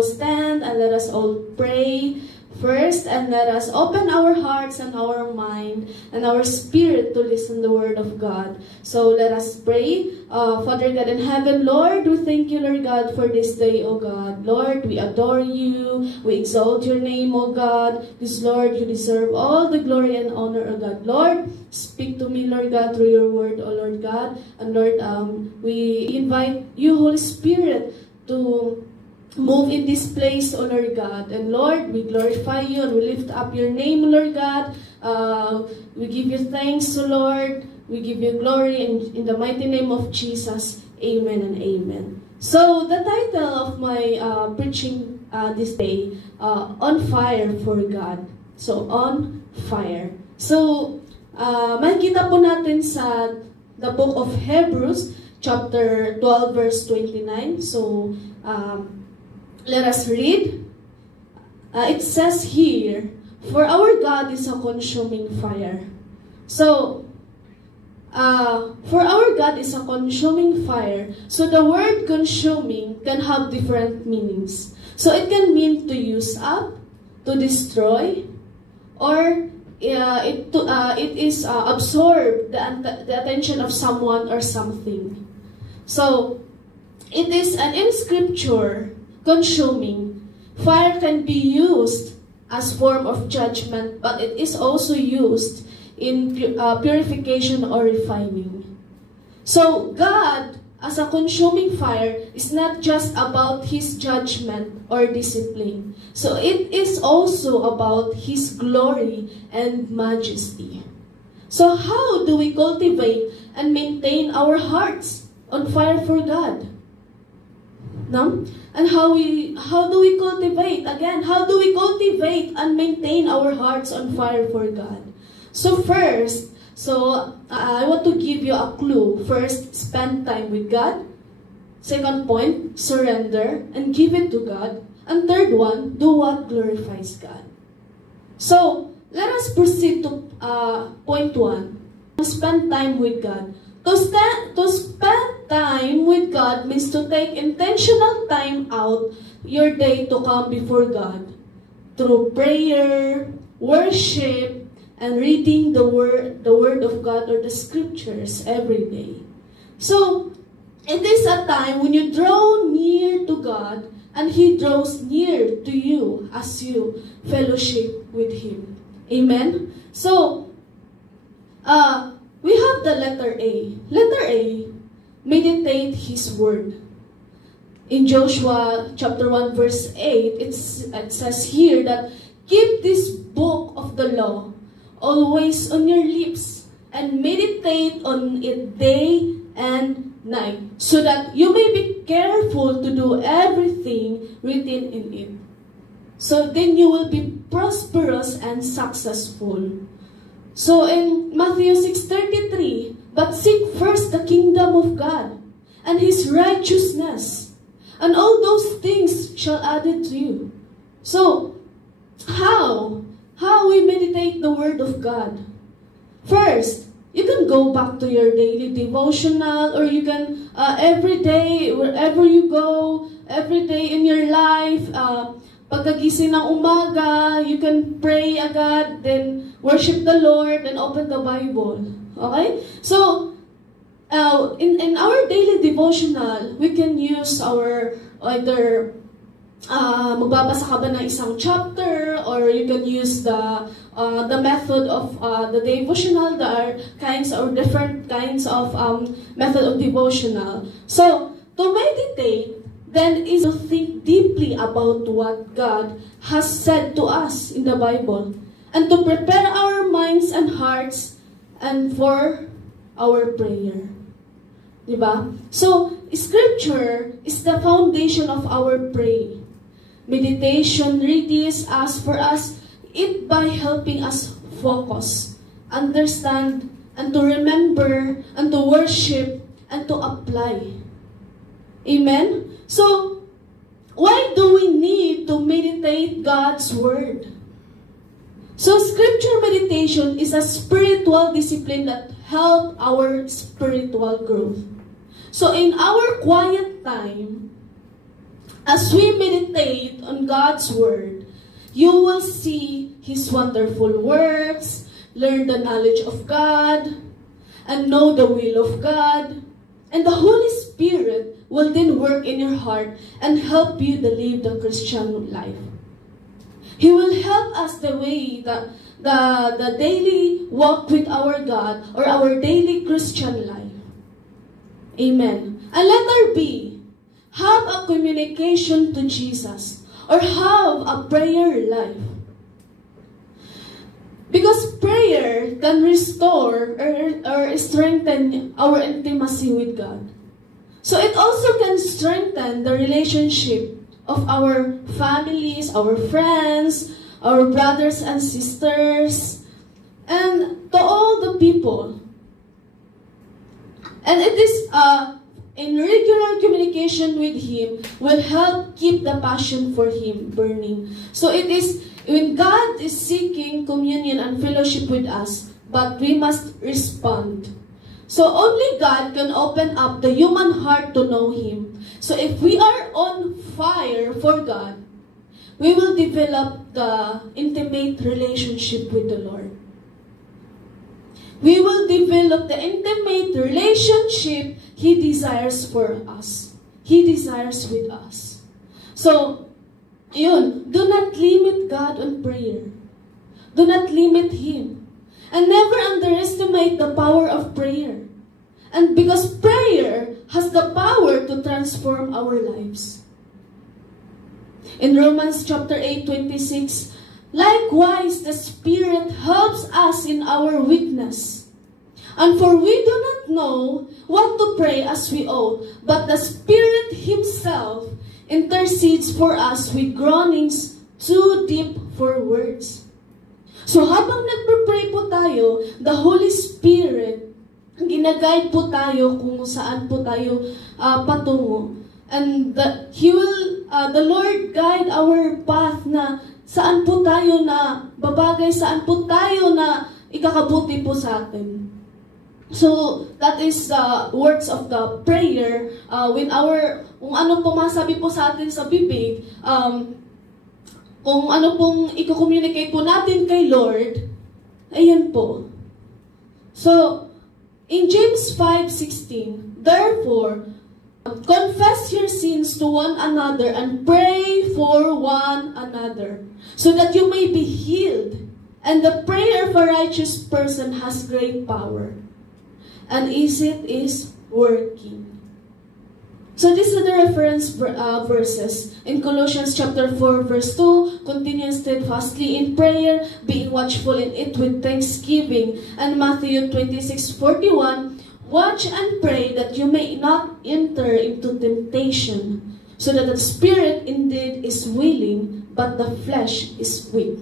all stand and let us all pray first, and let us open our hearts and our mind and our spirit to listen the word of God. So let us pray. Father God in heaven, Lord, we thank you, Lord God, for this day, O God. Lord, we adore you. We exalt your name, O God. Because, Lord, you deserve all the glory and honor, O God. Lord, speak to me, Lord God, through your word, O Lord God. And Lord, we invite you, Holy Spirit, to move in this place, O Lord God. And Lord, we glorify you and we lift up your name, Lord God. We give you thanks, O Lord. We give you glory in the mighty name of Jesus. Amen and amen. So the title of my preaching this day, On Fire for God. So, on fire. So, makikita po natin sa the book of Hebrews, chapter 12, verse 29. So, let us read. It says here, for our God is a consuming fire. So, for our God is a consuming fire. So the word consuming can have different meanings. So it can mean to use up, to destroy, or it is absorb the attention of someone or something. So it is in scripture, consuming. Fire can be used as form of judgment, but it is also used in purification or refining. So God, as a consuming fire, is not just about His judgment or discipline. So it is also about His glory and majesty. So how do we cultivate and maintain our hearts on fire for God? No? And how do we cultivate? Again, how do we cultivate and maintain our hearts on fire for God? So first, I want to give you a clue. First, spend time with God. Second point, surrender and give it to God. And third one, do what glorifies God. So, let us proceed to point one. Spend time with God. To spend time with God means to take intentional time out your day to come before God through prayer, worship, and reading the word of God or the scriptures every day. So, it is a time when you draw near to God and He draws near to you as you fellowship with Him. Amen? So, we have the letter A. Letter A, meditate His word. In Joshua chapter 1 verse 8, it says here that, keep this book of the law always on your lips, and meditate on it day and night, so that you may be careful to do everything written in it. So then you will be prosperous and successful. So in Matthew 6:33, but seek first the kingdom of God and His righteousness, and all those things shall add it to you. So, how we meditate the Word of God? First, you can go back to your daily devotional, or you can, every day, wherever you go, every day in your life, pagkagising ng umaga, you can pray agad, then worship the Lord, and open the Bible. Okay? So, in our daily devotional, we can use our, either magbabasa ka ba ng isang chapter, or you can use the method of the devotional. There are different kinds of method of devotional. So, to meditate, then, is to think deeply about what God has said to us in the Bible, and to prepare our minds and hearts and for our prayer. Diba? So, Scripture is the foundation of our prayer. Meditation readies us for us it by helping us focus, understand, and to remember, and to worship, and to apply. Amen? So, why do we need to meditate God's Word? So, Scripture meditation is a spiritual discipline that helps our spiritual growth. So, in our quiet time, As we meditate on God's Word, you will see His wonderful works, learn the knowledge of God, and know the will of God. And the Holy Spirit will then work in your heart and help you to live the Christian life. He will help us the way that the daily walk with our God or our daily Christian life. Amen. And letter B, have a communication to Jesus or have a prayer life. Because prayer can restore or strengthen our intimacy with God. So it also can strengthen the relationship of our families, our friends, our brothers and sisters, and to all the people. And it is in regular communication with Him will help keep the passion for Him burning. So it is when God is seeking communion and fellowship with us, but we must respond. So only God can open up the human heart to know Him. So if we are on fire for God, we will develop the intimate relationship with the Lord. We will develop the intimate relationship He desires for us. He desires with us. So, yun, do not limit God on prayer. Do not limit Him. And never underestimate the power of prayer. And because prayer has the power to transform our lives. In Romans chapter 8:26, likewise the Spirit helps us in our weakness. And for we do not know what to pray as we ought, but the Spirit Himself intercedes for us with groanings too deep for words. So habang nagpe-pray po tayo, the Holy Spirit, ginaguide po tayo kung saan po tayo patungo. And the Lord guide our path na saan po tayo na babagay, saan po tayo na ikakabuti po sa atin. So, that is the words of the prayer. Kung ano pong masabi po sa atin sa bibig, kung ano pong i-communicate po natin kay Lord, ayan po. So, in James 5:16, therefore, confess your sins to one another and pray for one another, so that you may be healed. And the prayer of a righteous person has great power, and it is working. So these are the reference verses. In Colossians chapter 4 verse 2, continue steadfastly in prayer, being watchful in it with thanksgiving. And Matthew 26:41, watch and pray that you may not enter into temptation, so that the spirit indeed is willing, but the flesh is weak.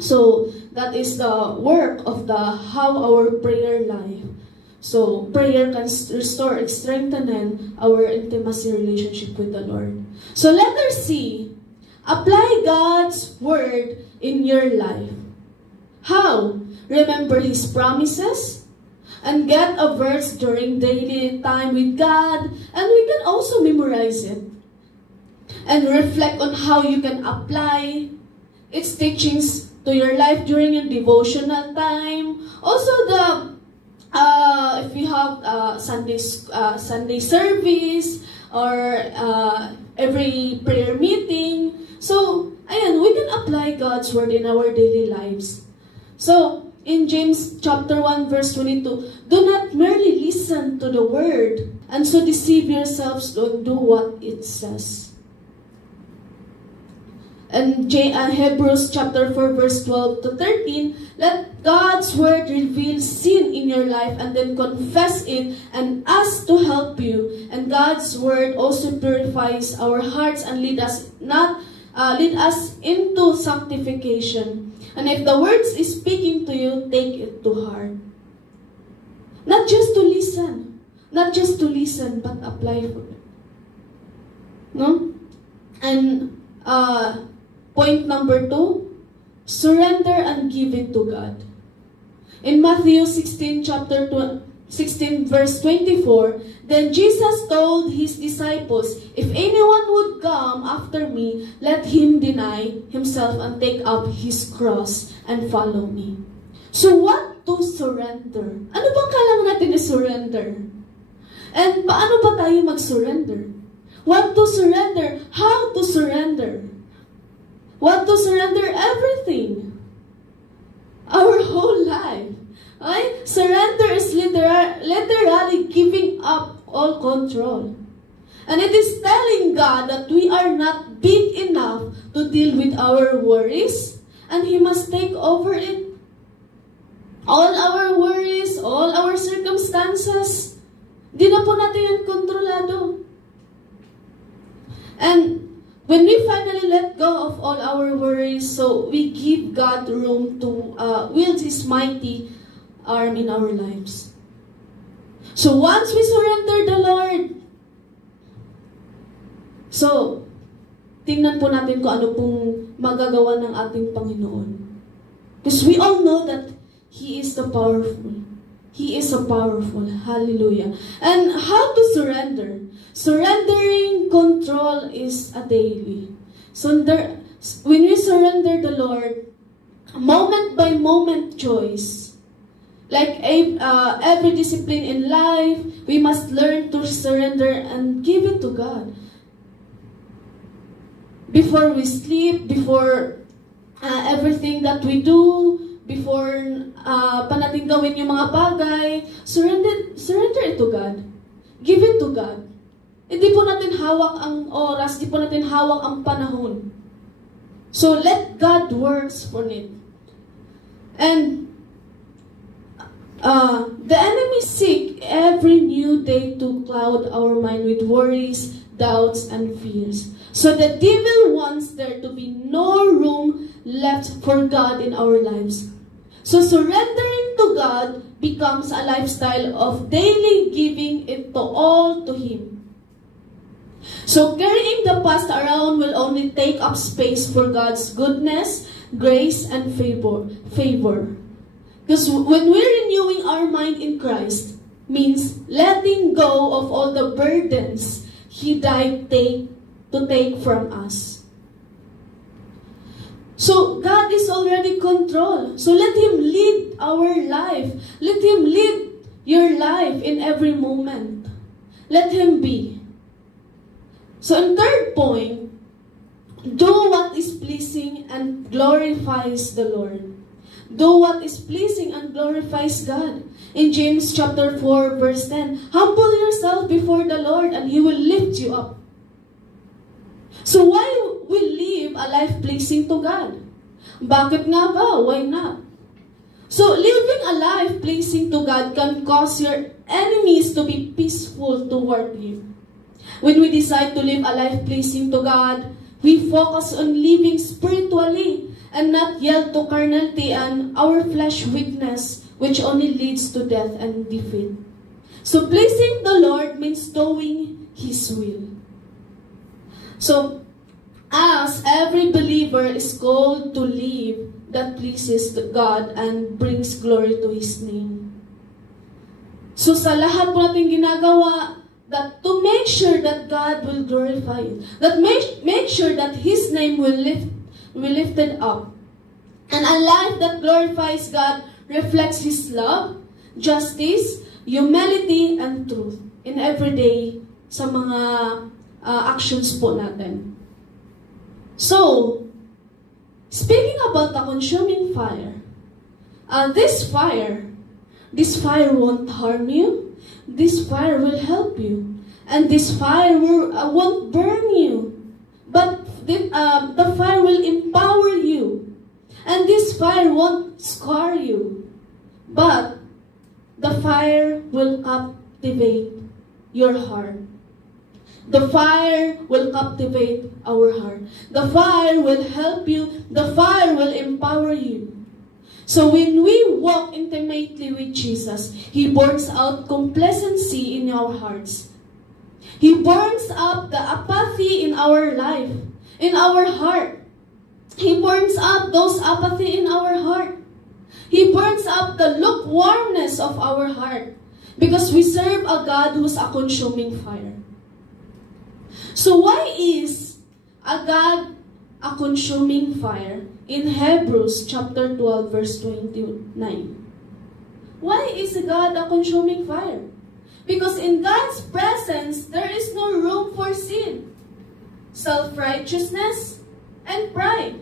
So that is the work of how our prayer life. So prayer can restore and strengthen our intimacy relationship with the Lord. So letter C, apply God's word in your life. How? Remember His promises, and get a verse during daily time with God, and we can also memorize it. And reflect on how you can apply its teachings to your life during your devotional time. Also if we have Sunday service or every prayer meeting. So, ayan, we can apply God's word in our daily lives. So, in James chapter 1 verse 22, do not merely listen to the word and so deceive yourselves, don't do what it says. And Hebrews chapter 4 verse 12 to 13, let God's word reveal sin in your life and then confess it and ask to help you. And God's word also purifies our hearts and lead us into sanctification. And if the words is speaking to you, take it to heart. Not just to listen, but apply for it. No? And point number 2, surrender and give it to God. In Matthew 16, chapter 16 verse 24, then Jesus told his disciples, if anyone would come after me, let him deny himself and take up his cross and follow me. So what to surrender? Ano bang kailangan natin i-surrender? And paano ba tayo mag-surrender? What to surrender? How to surrender? What to surrender? Everything. Our whole life. Right? Surrender is literally giving up all control. And it is telling God that we are not big enough to deal with our worries, and He must take over it. All our worries, all our circumstances, di na po natin yan kontrolado. And when we finally let go of all our worries, so we give God room to wield His mighty arm in our lives. So once we surrender the Lord, so tingnan po natin kung ano pong magagawa ng ating Panginoon. Because we all know that He is the powerful. He is a powerful. Hallelujah. And how to surrender? Surrendering control is a daily. So when we surrender the Lord, moment by moment choice. Like every discipline in life, we must learn to surrender and give it to God. Before we sleep, before everything that we do, before pa natin gawin yung mga bagay, surrender it to God. Give it to God. Hindi po natin hawak ang oras, hindi po natin hawak ang panahon. So let God works for it. And the enemy seek every new day to cloud our mind with worries, doubts, and fears. So the devil wants there to be no room left for God in our lives. So surrendering to God becomes a lifestyle of daily giving it to all to Him. So carrying the past around will only take up space for God's goodness, grace, and favor. Because when we're renewing our mind in Christ, means letting go of all the burdens He died to take from us. So God is already control. So let Him lead our life. Let Him lead your life in every moment. Let Him be. So in third point, do what is pleasing and glorifies the Lord. Do what is pleasing and glorifies God. In James chapter 4 verse 10, humble yourself before the Lord and He will lift you up. So why we live a life pleasing to God? Bakit nga ba? Why not? So living a life pleasing to God can cause your enemies to be peaceful toward you. When we decide to live a life pleasing to God, we focus on living spiritually and not yield to carnality and our flesh weakness, which only leads to death and defeat. So pleasing the Lord means doing His will. So, as every believer is called to live that pleases God and brings glory to His name. So sa lahat po natin ginagawa, that to make sure that God will glorify it, that make sure that His name will lifted up. And a life that glorifies God reflects His love, justice, humility, and truth in everyday sa mga actions po natin. So, speaking about the consuming fire, this fire won't harm you. This fire will help you. And this fire won't burn you. But the fire will empower you. And this fire won't scar you. But the fire will captivate your heart. The fire will captivate our heart. The fire will help you. The fire will empower you. So when we walk intimately with Jesus, He burns out complacency in our hearts. He burns up the apathy in our life, in our heart. He burns up those apathy in our heart. He burns up the lukewarmness of our heart. Because we serve a God who's a consuming fire. So why is a God a consuming fire? In Hebrews chapter 12 verse 29. Why is God a consuming fire? Because in God's presence, there is no room for sin, self-righteousness, and pride.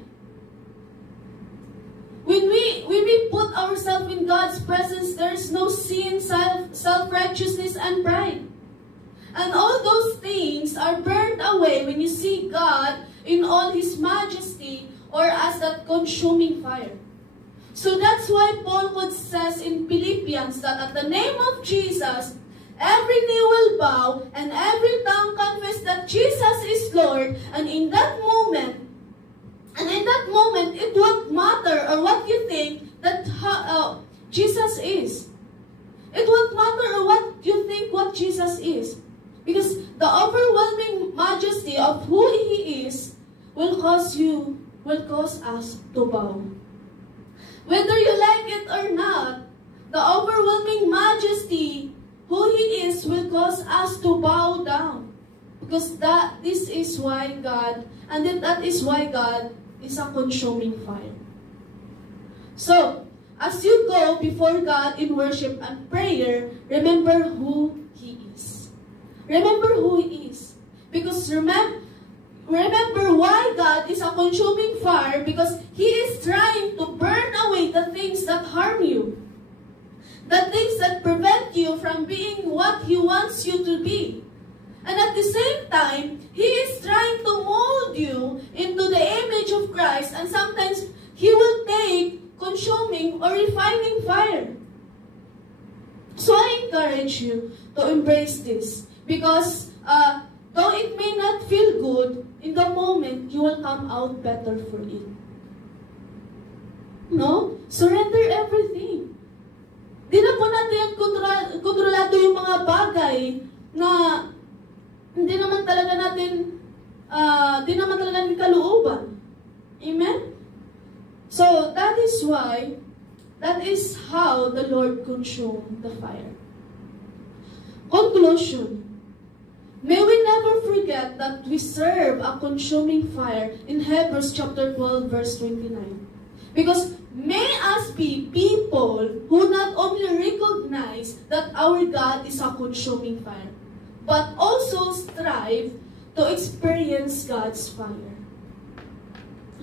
When we put ourselves in God's presence, there is no sin, self-righteousness, and pride. And all those things are burned away when you see God in all His majesty or as that consuming fire. So that's why Paul says in Philippians that at the name of Jesus, every knee will bow and every tongue confess that Jesus is Lord. And in that moment, it won't matter or what you think that Jesus is. It won't matter or what you think what Jesus is. Because the overwhelming majesty of who He is will cause us to bow. Whether you like it or not, the overwhelming majesty who He is will cause us to bow down. Because that is why God is a consuming fire. So, as you go before God in worship and prayer, remember who He is. Remember who He is. Because remember why God is a consuming fire, because He is trying to burn away the things that harm you. The things that prevent you from being what He wants you to be. And at the same time, He is trying to mold you into the image of Christ, and sometimes He will take consuming or refining fire. So I encourage you to embrace this, because though it may not feel good, in the moment, you will come out better for it. No? Surrender everything. Di na po natin kontrolado yung mga bagay na hindi naman talaga natin kalooban. Amen? So, that is how the Lord consumed the fire. Conclusion. May we never forget that we serve a consuming fire in Hebrews chapter 12 verse 29. Because may us be people who not only recognize that our God is a consuming fire, but also strive to experience God's fire.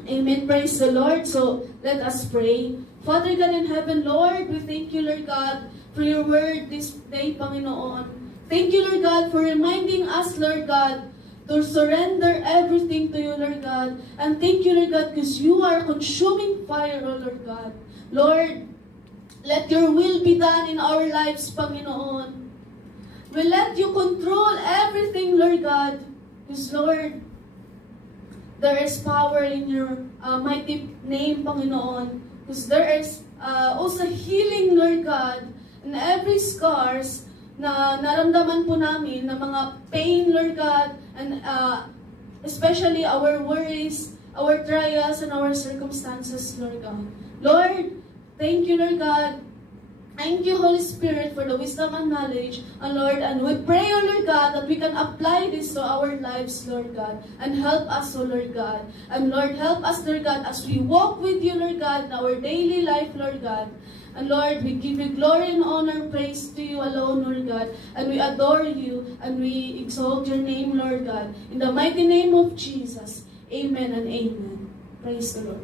Amen. Praise the Lord. So, let us pray. Father God in heaven, Lord, we thank you, Lord God, for your word this day, Panginoon. Thank you, Lord God, for reminding us, Lord God, to surrender everything to you, Lord God. And thank you, Lord God, because you are consuming fire, oh Lord God. Lord, let your will be done in our lives, Panginoon. We let you control everything, Lord God. Because, Lord, there is power in your mighty name, Panginoon. Because there is also healing, Lord God, in every scars na naramdaman po namin, na mga pain, Lord God, and especially our worries, our trials, and our circumstances, Lord God. Lord, thank you, Lord God. Thank you, Holy Spirit, for the wisdom and knowledge, and Lord, and we pray, oh Lord God, that we can apply this to our lives, Lord God, and help us, oh Lord God. And Lord, help us, Lord God, as we walk with you, Lord God, in our daily life, Lord God. And Lord, we give you glory and honor, praise to you alone, Lord God. And we adore you, and we exalt your name, Lord God. In the mighty name of Jesus, amen and amen. Praise the Lord.